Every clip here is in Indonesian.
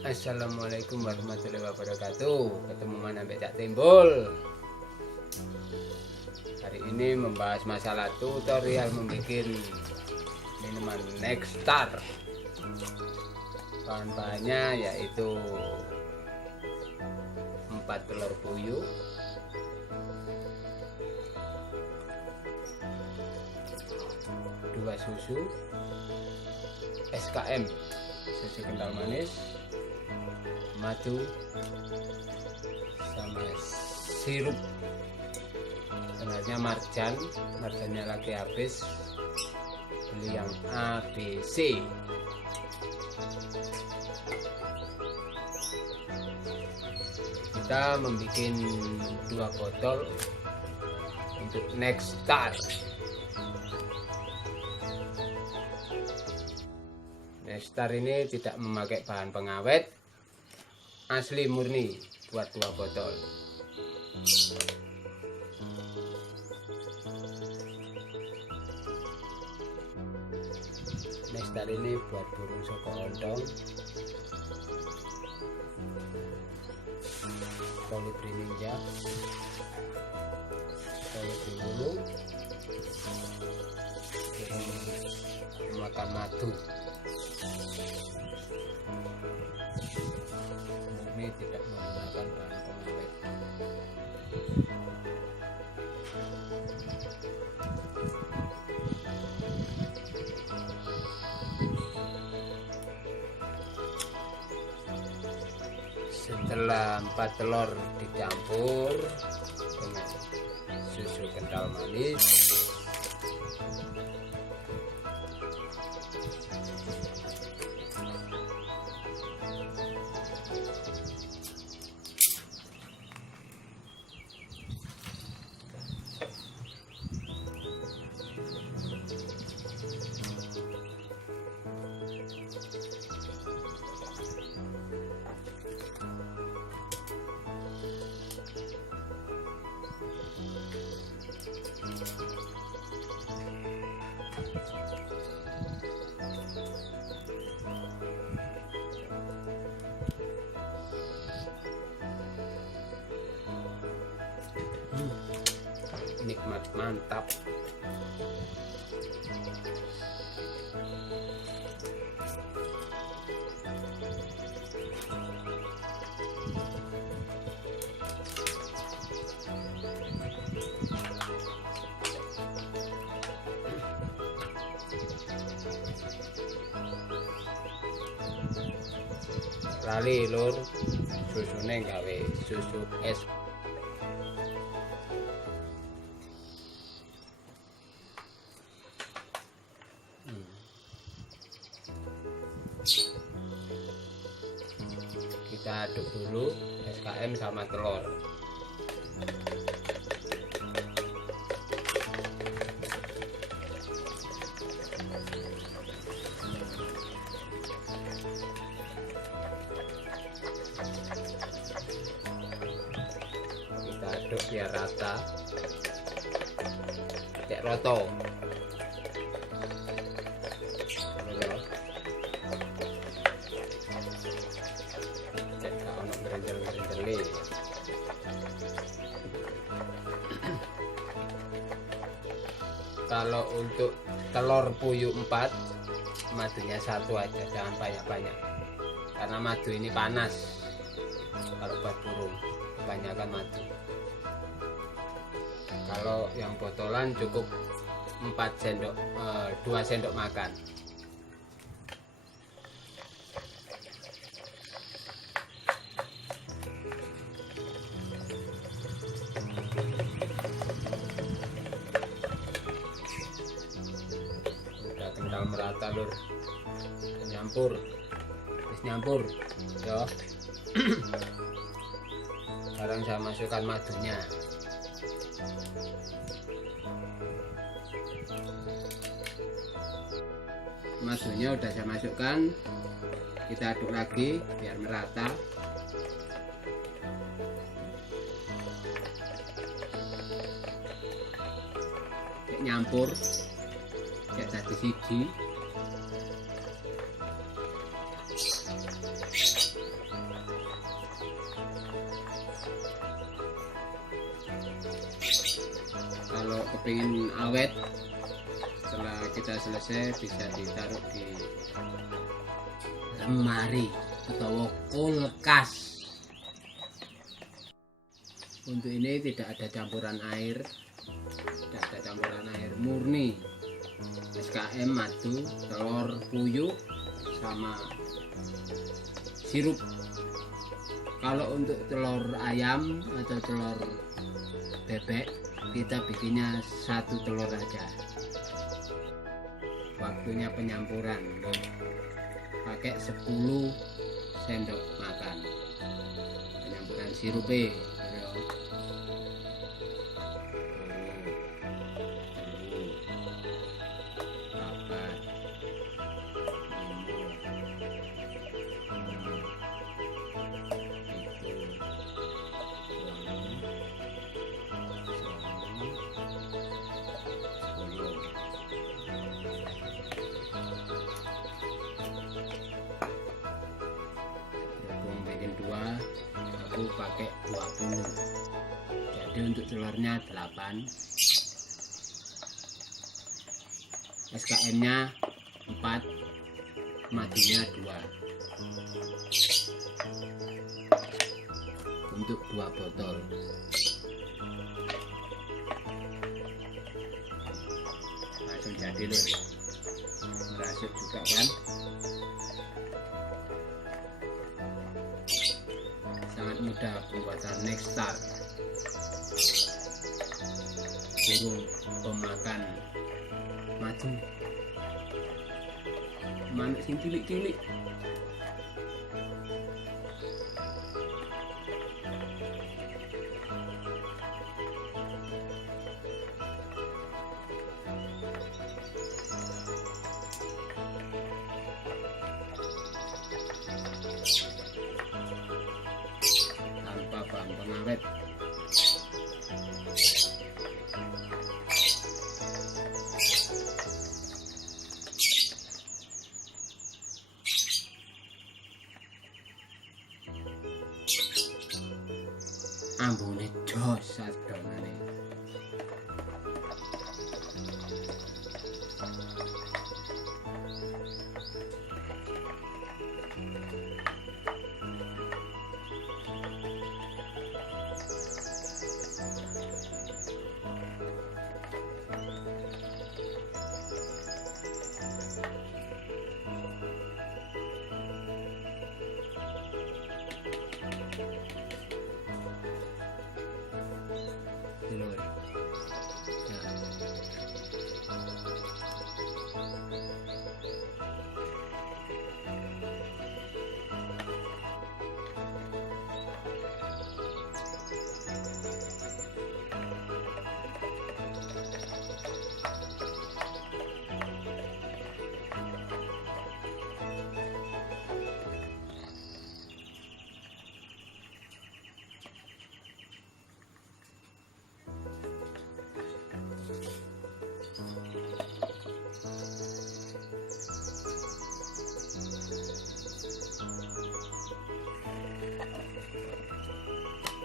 Assalamualaikum warahmatullahi wabarakatuh. Ketemu mana Mbak Cak Timbul. Hari ini membahas masalah tutorial membuat minuman Nextar. Bahan-bahannya yaitu 4 telur puyuh, 2 susu SKM, susu kental manis, madu, sama sirup. Sebenarnya marjannya lagi habis, beli yang ABC. Kita membuat 2 botol untuk Nextar. Nextar ini tidak memakai bahan pengawet, asli murni buat 2 botol. Nextar ini buat burung soko ontong, kolibri ninja, kolibri wulung, makan madu. Ini tidak menggunakan bahan pengawet. Setelah 4 telur dicampur dengan susu kental manis, nikmat, mantap. Lali lur, susune gawe susu es. Kita aduk dulu SKM sama telur. Kita aduk biar rata, kayak roto. Kalau untuk telur puyuh 4, madunya 1 aja, jangan banyak-banyak, karena madu ini panas. Kalau buat burung kebanyakan madu. Kalau yang botolan cukup 2 sendok makan. Kental merata lur, nyampur, terus nyampur, yo. Sekarang saya masukkan madunya. Madunya udah saya masukkan, kita aduk lagi biar merata. Nyampur kayak tadi siji. kepingin awet, setelah kita selesai bisa ditaruh di lemari atau kulkas. Untuk ini tidak ada campuran air, murni SKM, madu, telur puyuh sama sirup. Kalau untuk telur ayam atau telur bebek kita bikinnya 1 telur aja. Waktunya penyampuran pakai 10 sendok makan penyampuran sirupnya. Aku pakai 20, jadi untuk telurnya 8, SKM nya 4, madunya 2 untuk 2 botol. Langsung jadi loh, merasuk juga kan. Sangat mudah pembuatan Nexstar, burung pemakan madu, manuk sing cilik-cilik. Tanpa bahan pengawet. Ambune jos adonane.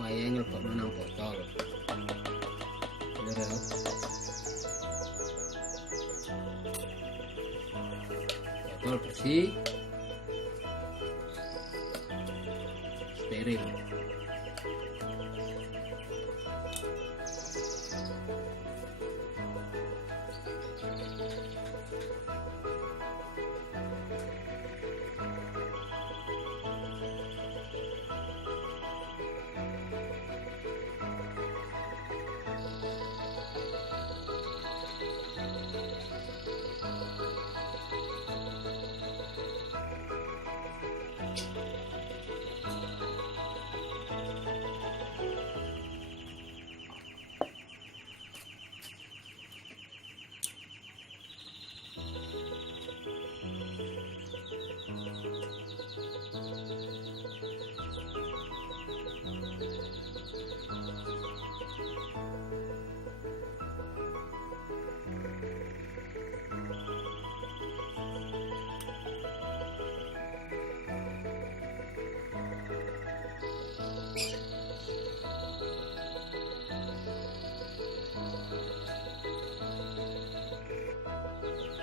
Wayang ngelebok nang botol. Bener ya. Botol bersih, steril.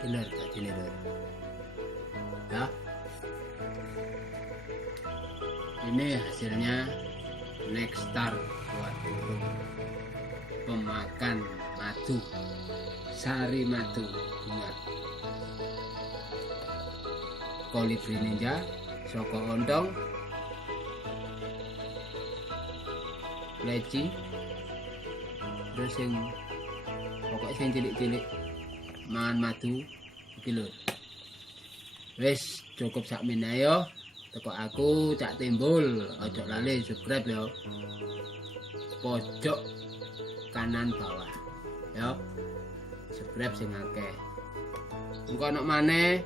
bener tadi nih lur. Ya, ini hasilnya Nexstar buat burung pemakan madu, sari madu bunga. Kolibri ninja, soko ondong, leci, terus yang pokoknya yang cilik-cilik mangan madu iki lho. Wis cukup sakmene ayo. Teko aku Cak Timbul, ojo lali subscribe yo. Pojok kanan bawah. Yo. Subscribe sing akeh. Engko ono maneh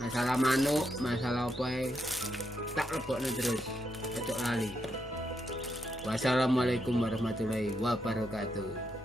masalah manuk, masalah apa tak lebokno terus. Ojo lali. Wassalamualaikum warahmatullahi wabarakatuh.